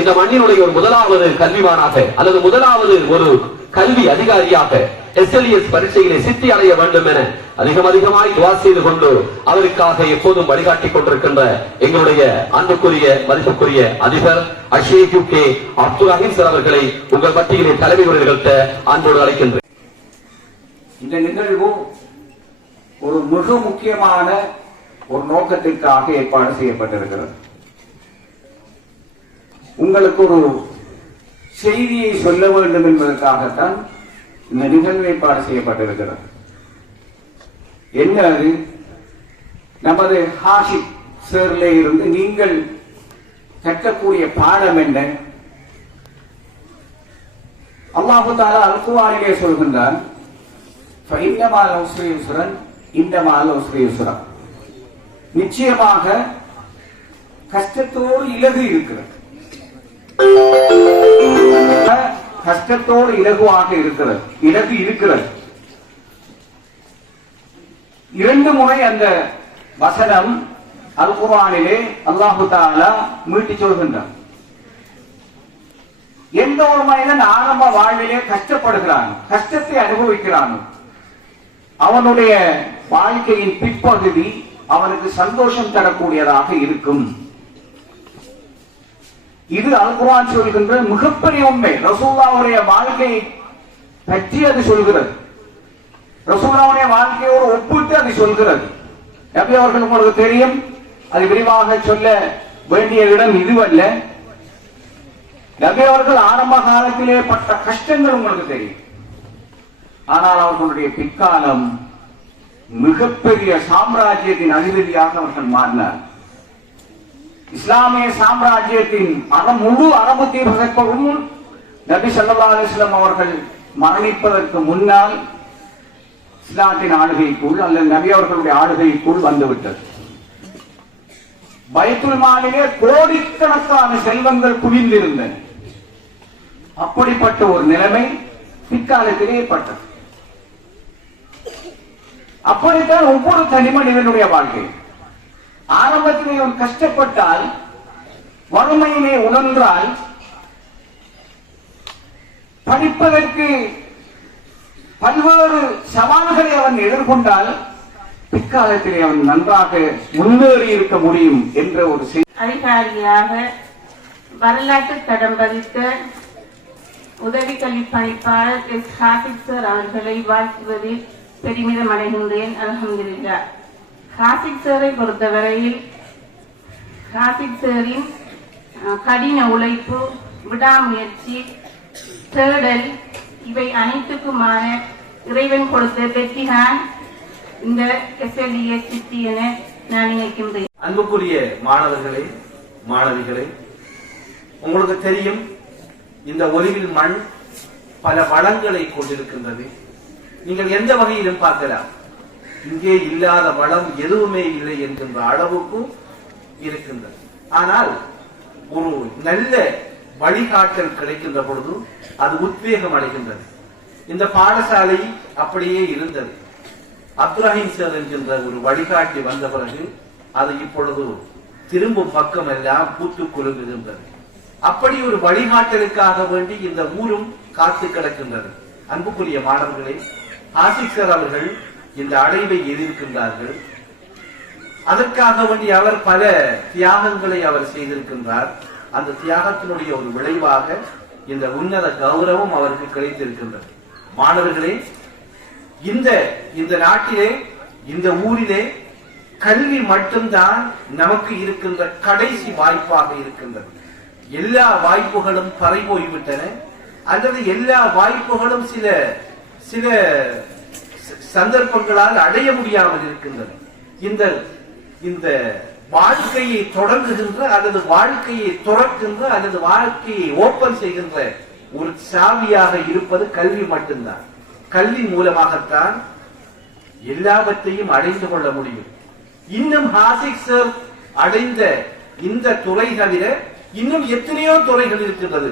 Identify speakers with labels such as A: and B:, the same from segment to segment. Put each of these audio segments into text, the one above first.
A: இந்த மண்ணினுடைய ஒரு முதலாவது கல்விமானாக அல்லது முதலாவது ஒரு கல்வி அதிகாரியாக எஸ்எல்இஎஸ் பரீட்சையிலே சித்தி அடைய வேண்டும் என அதிகம் அதிகமாய் துவா செய்து கொண்டு அவருக்காக எப்போதும் வழிகாட்டி கொண்டிருக்கின்ற எங்களுடைய அன்புக்குரிய மதிப்புக்குரிய அதிபர் அஷேக் U K Abdul Rahim sir அவர்களை உங்கள் மத்தியிலே தலைமை உரைகள்கிட்ட அன்போடு அழைக்கின்றேன்.
B: இந்த நிகழ்வு ஒரு மிக முக்கியமான ஒரு நோக்கத்திற்காக ஏற்பாடு செய்யப்பட்டிருக்கிறது. உங்களுக்கு ஒரு செய்தியை சொல்ல வேண்டும் என்பதற்காகத்தான் இந்த நிகழ்வு ஏற்பாடு செய்யப்பட்டிருக்கிறது. என்ன அது? நமது ஹாஷிப் சேர்ல இருந்து நீங்கள் கற்கக்கூடிய பாடம் என்ன? அல்லாஹு தாலா அல்குவாரிலே சொல்கின்றார் இந்த மால் உஸ்ரீஸ்வரன் இந்த மாத உஸ்ரீஸ்வரன் நிச்சயமாக கஷ்டத்தோடு இலகு இருக்கிறது. கஷ்டத்தோடு இலகுவாக இருக்கிறது. இலகு இருக்கிறது. இரண்டு முறை அந்த வசனம் அல் குர்ஆனிலே அல்லாஹு தாலா மீட்டி சொல்கின்றார் எந்த ஒரு மனிதன் ஆரம்ப வாழ்விலே கஷ்டப்படுகிறான் கஷ்டத்தை அனுபவிக்கிறான் அவனுடைய வாழ்க்கையின் பிற்பகுதி அவனுக்கு சந்தோஷம் தரக்கூடியதாக இருக்கும். இது அல்குரான் சொல்கின்ற மிகப்பெரிய உண்மை. ரசூல்லாவுடைய வாழ்க்கையை பற்றி அது சொல்கிறது. ரசூல்லாவுடைய வாழ்க்கையோடு ஒப்பிட்டு அது சொல்கிறது. எப்படி அவர்கள் உங்களுக்கு தெரியும். அது விரிவாக சொல்ல வேண்டிய இடம் இதுவல்ல. நபி அவர்கள் ஆரம்ப காலத்திலே பட்ட கஷ்டங்கள் உங்களுக்கு தெரியும். ஆனால் அவர்களுடைய பிற்காலம் மிகப்பெரிய சாம்ராஜ்யத்தின் அதிபதியாக அவர்கள் மாறினார். இஸ்லாமிய சாம்ராஜ்யத்தின் அற முழு அரபு தீபகற்பமும் நபி சல்லா அலைஹி அவர்கள் மரணிப்பதற்கு முன்னால் இஸ்லாத்தின் ஆளுகைக்குள் அல்லது நபி அவர்களுடைய ஆளுகைக்குள் வந்துவிட்டது. பைத்துல் மாலிலே கோடிக்கணக்கான செல்வங்கள் குவிந்திருந்தன. அப்படிப்பட்ட ஒரு நிலைமை பிற்காலத்திலே பட்டது அப்படித்தான் ஒவ்வொரு தனி மனிதனுடைய வாழ்க்கை. ஆரம்பத்திலே அவன் கஷ்டப்பட்டால் வறுமையிலே உணர்ந்தால் படிப்பதற்கு பல்வேறு சவால்களை அவன் எதிர்கொண்டால் பிற்காலத்திலே அவன் நன்றாக முன்னேறி இருக்க முடியும் என்ற ஒரு செய்தி.
C: அதிகாரியாக வரலாற்று தடம் பதித்த உதவி கல்வி பணிப்பாளர் எஸ் சார் அவர்களை வாழ்த்துவதில் பெருமிதம் அடைகின்றேன். அலமதுல்லா ஹாஃபிஸ் சேரை பொறுத்தவரையில் ஹாஃபிஸ் சேரின் கடின உழைப்பு விடாமுயற்சி தேடல் இவை அனைத்துக்குமான இறைவன் கொடுத்த வெற்றிதான் இந்த எஸ்எல்இஎஸ் சித்தி என நான் நினைக்கின்றேன்.
D: அன்புக்குரிய மாணவர்களே மாணவிகளே உங்களுக்கு தெரியும் இந்த ஒலிவில் மண் பல வளங்களை கொண்டிருக்கின்றது. நீங்கள் எந்த வகையிலும் பார்க்கலாம். இங்கே இல்லாத வளம் எதுவுமே இல்லை என்கின்ற அளவுக்கும் இருக்கின்றது. ஆனால் ஒரு நல்ல வழிகாட்டல் கிடைக்கின்ற பொழுது அது உத்வேகம் அடைகின்றது. இந்த பாடசாலை அப்படியே இருந்தது. அப்துரஹீம் சார் என்கின்ற ஒரு வழிகாட்டி வந்த பிறகு அது இப்பொழுது திரும்பும் பக்கம் எல்லாம் பூத்து குலுங்குகின்றது. அப்படி ஒரு வழிகாட்டலுக்காக வேண்டி இந்த ஊரும் காத்து கிடக்கின்றது. அன்புக்குரிய மாணவர்களே ஆசிக் சார் அவர்கள் இந்த அடைவை எதிர்க்கின்றார்கள். அதற்காக வேண்டி அவர் பல தியாகங்களை அவர் செய்திருக்கின்றார். அந்த தியாகத்தினுடைய ஒரு விளைவாக இந்த உன்னத கௌரவம் அவருக்கு கிடைத்திருக்கின்றது. மாணவர்களே இந்த இந்த நாட்டிலே இந்த ஊரிலே கல்வி மட்டும்தான் நமக்கு இருக்கின்ற கடைசி வாய்ப்பாக இருக்கின்றது. எல்லா வாய்ப்புகளும் பறை போய்விட்டன. அல்லது எல்லா வாய்ப்புகளும் சில சில சந்தர்ப்பங்களால் அடைய முடியாமல் இருக்கின்றன இந்த இந்த வாழ்க்கையை தொடங்குகின்ற அல்லது வாழ்க்கையை துறக்கின்ற அல்லது வாழ்க்கையை ஓபன் செய்கின்ற ஒரு சாவியாக இருப்பது கல்வி மட்டும்தான். கல்வி மூலமாகத்தான் எல்லாவற்றையும் அடைந்து கொள்ள முடியும். இன்னும் ஹாசிக் சார் அடைந்த இந்த துறை தவிர இன்னும் எத்தனையோ துறைகள் இருக்கின்றது.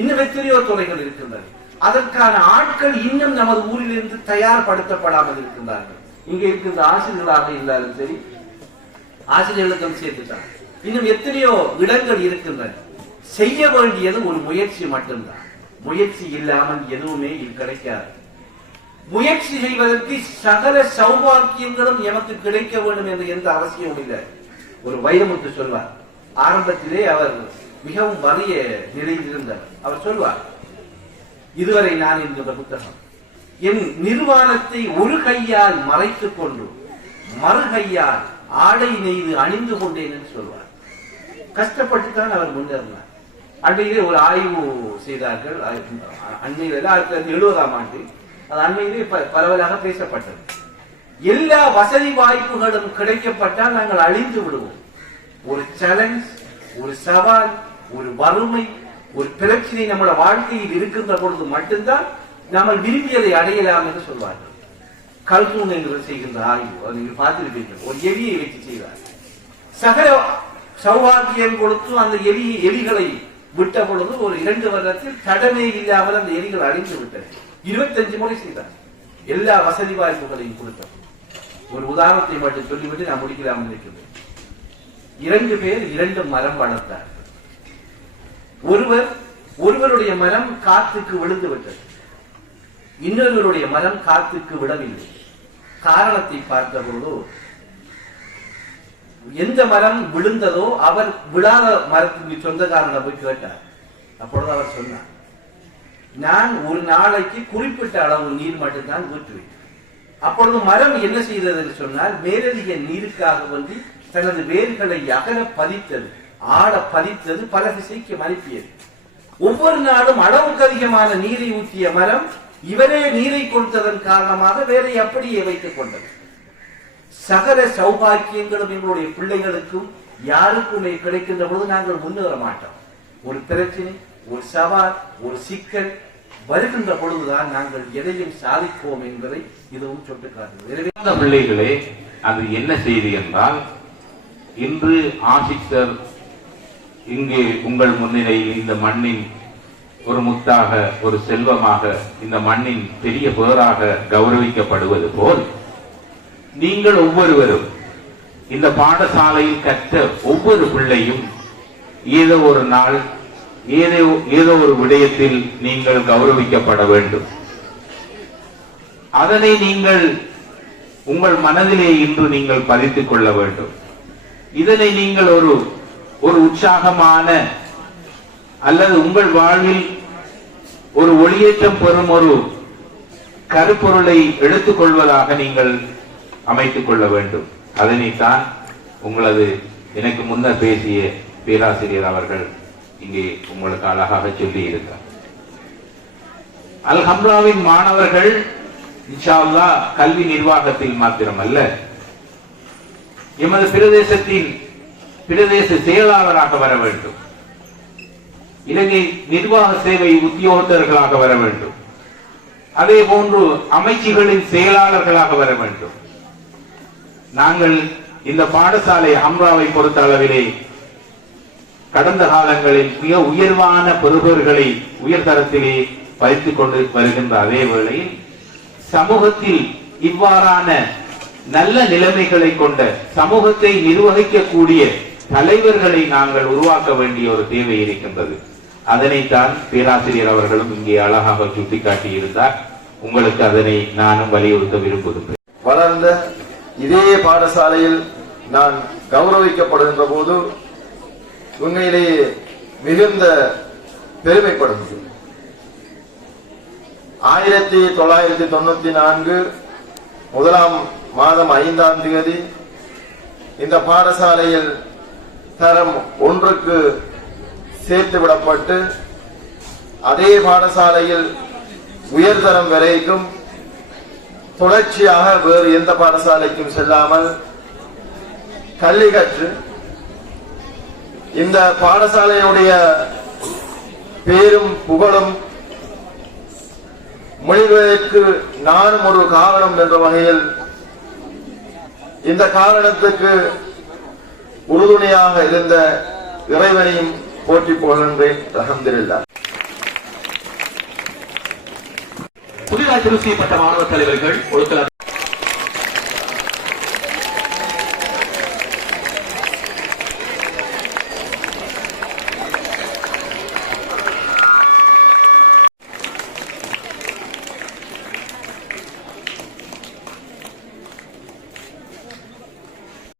D: இன்னும் எத்தனையோ துறைகள் இருக்கின்றது. அதற்கான ஆட்கள் இன்னும் நமது ஊரிலிருந்து தயார்படுத்தப்படாமல் இருக்கின்றார்கள். இங்கே இருக்கின்ற ஆசிரியர்களாக இருந்தாலும் சரி ஆசிரியர்களுக்கும் சேர்த்துட்டாங்க இன்னும் எத்தனையோ இடங்கள் இருக்கின்றன. செய்ய வேண்டியது ஒரு முயற்சி மட்டும்தான். முயற்சி இல்லாமல் எதுவுமே இது கிடைக்காது. முயற்சி செய்வதற்கு சகல சௌபாக்கியங்களும் எமக்கு கிடைக்க வேண்டும் என்று எந்த அவசியமும் இல்லை. ஒரு வைரமுத்து சொல்வார். ஆரம்பத்திலே அவர் மிகவும் வலிய நிலையில் இருந்தார் அவர் சொல்வார் இதுவரை நான் இந்த புத்தகம். என் நிர்வாணத்தை ஒரு கையால் மறைத்துக் கொண்டு மறு கையால் ஆடை நெய்து அணிந்து கொண்டேன் என்று சொல்வார். கஷ்டப்பட்டு தான் அவர் முன்னேறினார். அண்மையிலே ஒரு ஆய்வு செய்தார்கள். அண்மையில் ஆயிரத்தி தொள்ளாயிரத்தி எழுபதாம் ஆண்டு. அது அண்மையிலே ப- பரவலாக பேசப்பட்டது. எல்லா வசதி வாய்ப்புகளும் கிடைக்கப்பட்டால் நாங்கள் அழிந்து விடுவோம். ஒரு சேலஞ்ச் ஒரு சவால் ஒரு வறுமை ஒரு பிரச்சனை நம்மளோட வாழ்க்கையில் இருக்கின்ற பொழுது மட்டும்தான் நம்ம விரும்பியதை அடையலாம் என்று சொல்வார்கள். கல்தூண் என்று செய்கின்ற ஆய்வு அதை நீங்கள் பார்த்திருப்பீர்கள். ஒரு எலியை வைத்து செய்வார். சகல சௌபாகியம் கொடுத்து அந்த எலி எலிகளை விட்ட பொழுது ஒரு இரண்டு வருடத்தில் தடமே இல்லாமல் அந்த எலிகள் அழிந்து விட்டது. இருபத்தஞ்சு முறை செய்தார். எல்லா வசதி வாய்ப்புகளையும் கொடுத்தார். ஒரு உதாரணத்தை மட்டும் சொல்லிவிட்டு நான் முடிக்கலாம் இருக்கிறேன் இரண்டு பேர் இரண்டு மரம் வளர்த்தார். ஒருவர் ஒருவருடைய மரம் காத்துக்கு விழுந்து விட்டது. இன்னொருவருடைய மரம் காத்துக்கு விடவில்லை. காரணத்தை பார்த்தபோது எந்த மரம் விழுந்ததோ அவர் விழாத மரத்துக்கு சொந்தக்காரனை போய் கேட்டார். அப்பொழுது அவர் சொன்னார் நான் ஒரு நாளைக்கு குறிப்பிட்ட அளவு நீர் மட்டும்தான் ஊற்றுவேன் அப்பொழுது மரம் என்ன செய்தது என்று சொன்னால் மேலதிக நீருக்காக வந்து தனது வேர்களை அகல பதித்தது. ஆழ பதித்தது பல திசைக்கு மறுப்பியது ஒவ்வொரு நாளும் அளவுக்கு அதிகமான நீரை ஊற்றிய மரம் இவரே நீரை கொடுத்ததன் காரணமாக வேலை அப்படியே வைத்துக் கொண்டது. சகல சௌபாக்கியங்களும் எங்களுடைய பிள்ளைகளுக்கும் யாருக்குமே கிடைக்கின்ற பொழுது நாங்கள் முன்னேற மாட்டோம். ஒரு பிரச்சனை ஒரு சவால் ஒரு சிக்கல் வருகின்ற பொழுதுதான் நாங்கள் எதையும் சாதிப்போம் என்பதை இதுவும் சுட்டிக்காட்டுகிறது.
E: அந்த பிள்ளைகளே அது என்ன செய்தி என்றால் இன்று ஆசிக்சர் இங்கே உங்கள் முன்னிலையில் இந்த மண்ணின் ஒரு முத்தாக ஒரு செல்வமாக இந்த மண்ணின் பெரிய பேராக கௌரவிக்கப்படுவது போல் நீங்கள் ஒவ்வொருவரும் இந்த பாடசாலையில் கற்ற ஒவ்வொரு பிள்ளையும் ஏதோ ஒரு நாள் ஏதோ ஏதோ ஒரு விடயத்தில் நீங்கள் கௌரவிக்கப்பட வேண்டும். அதனை நீங்கள் உங்கள் மனதிலே இன்று நீங்கள் பதித்துக் கொள்ள வேண்டும். இதனை நீங்கள் ஒரு ஒரு உற்சாகமான அல்லது உங்கள் வாழ்வில் ஒரு ஒளியேற்றம் பெறும் ஒரு கருப்பொருளை எடுத்துக் கொள்வதாக நீங்கள் அமைத்துக் கொள்ள வேண்டும். அதனைத்தான் உங்களது எனக்கு முன்னர் பேசிய பேராசிரியர் அவர்கள் இங்கே உங்களுக்கு அழகாக சொல்லி இருந்தார் அல் ஹம்ராவின் மாணவர்கள் இன்ஷா கல்வி நிர்வாகத்தில் மாத்திரமல்ல எமது பிரதேசத்தின் பிரதேச செயலாளராக வர வேண்டும். இலங்கை நிர்வாக சேவை உத்தியோகத்தர்களாக வர வேண்டும். அதே போன்று அமைச்சுகளின் செயலாளர்களாக வர வேண்டும். நாங்கள் இந்த பாடசாலை ஹம்ராவை பொறுத்த அளவிலே கடந்த காலங்களில் மிக உயர்வான பெறுபவர்களை உயர்தரத்திலே வைத்துக் கொண்டு வருகின்ற அதே வேளையில் சமூகத்தில் இவ்வாறான நல்ல நிலைமைகளை கொண்ட சமூகத்தை நிர்வகிக்கக்கூடிய தலைவர்களை நாங்கள் உருவாக்க வேண்டிய ஒரு தேவை இருக்கின்றது. அதனைத்தான் பேராசிரியர் அவர்களும் இங்கே அழகாக சுட்டிக்காட்டி இருந்தார் உங்களுக்கு அதனை நானும் வலியுறுத்த விரும்புகின்றேன்.
F: வளர்ந்த இதே பாடசாலையில் நான் கௌரவிக்கப்படுகின்ற போது உண்மையிலேயே மிகுந்த பெருமைப்படுகிறது ஆயிரத்தி தொள்ளாயிரத்தி தொண்ணூத்தி நான்கு முதலாம் மாதம் ஐந்தாம் தேதி இந்த பாடசாலையில் தரம் ஒன்றுக்கு சேர்த்து விடப்பட்டு அதே பாடசாலையில் உயர்தரம் வரைக்கும் தொடர்ச்சியாக வேறு எந்த பாடசாலைக்கும் செல்லாமல் கல்வி கற்று இந்த பாடசாலையுடைய பேரும் புகழும் மொழிகளுக்கு நானும் ஒரு காரணம் என்ற வகையில் இந்த காரணத்துக்கு உறுதுணையாக இருந்த இறைவனையும் போற்றி புகழ்கின்றேன். அகமதுல்லா
A: புதிதாக தெரிவு செய்யப்பட்ட மாணவ தலைவர்கள் ஒழுக்கல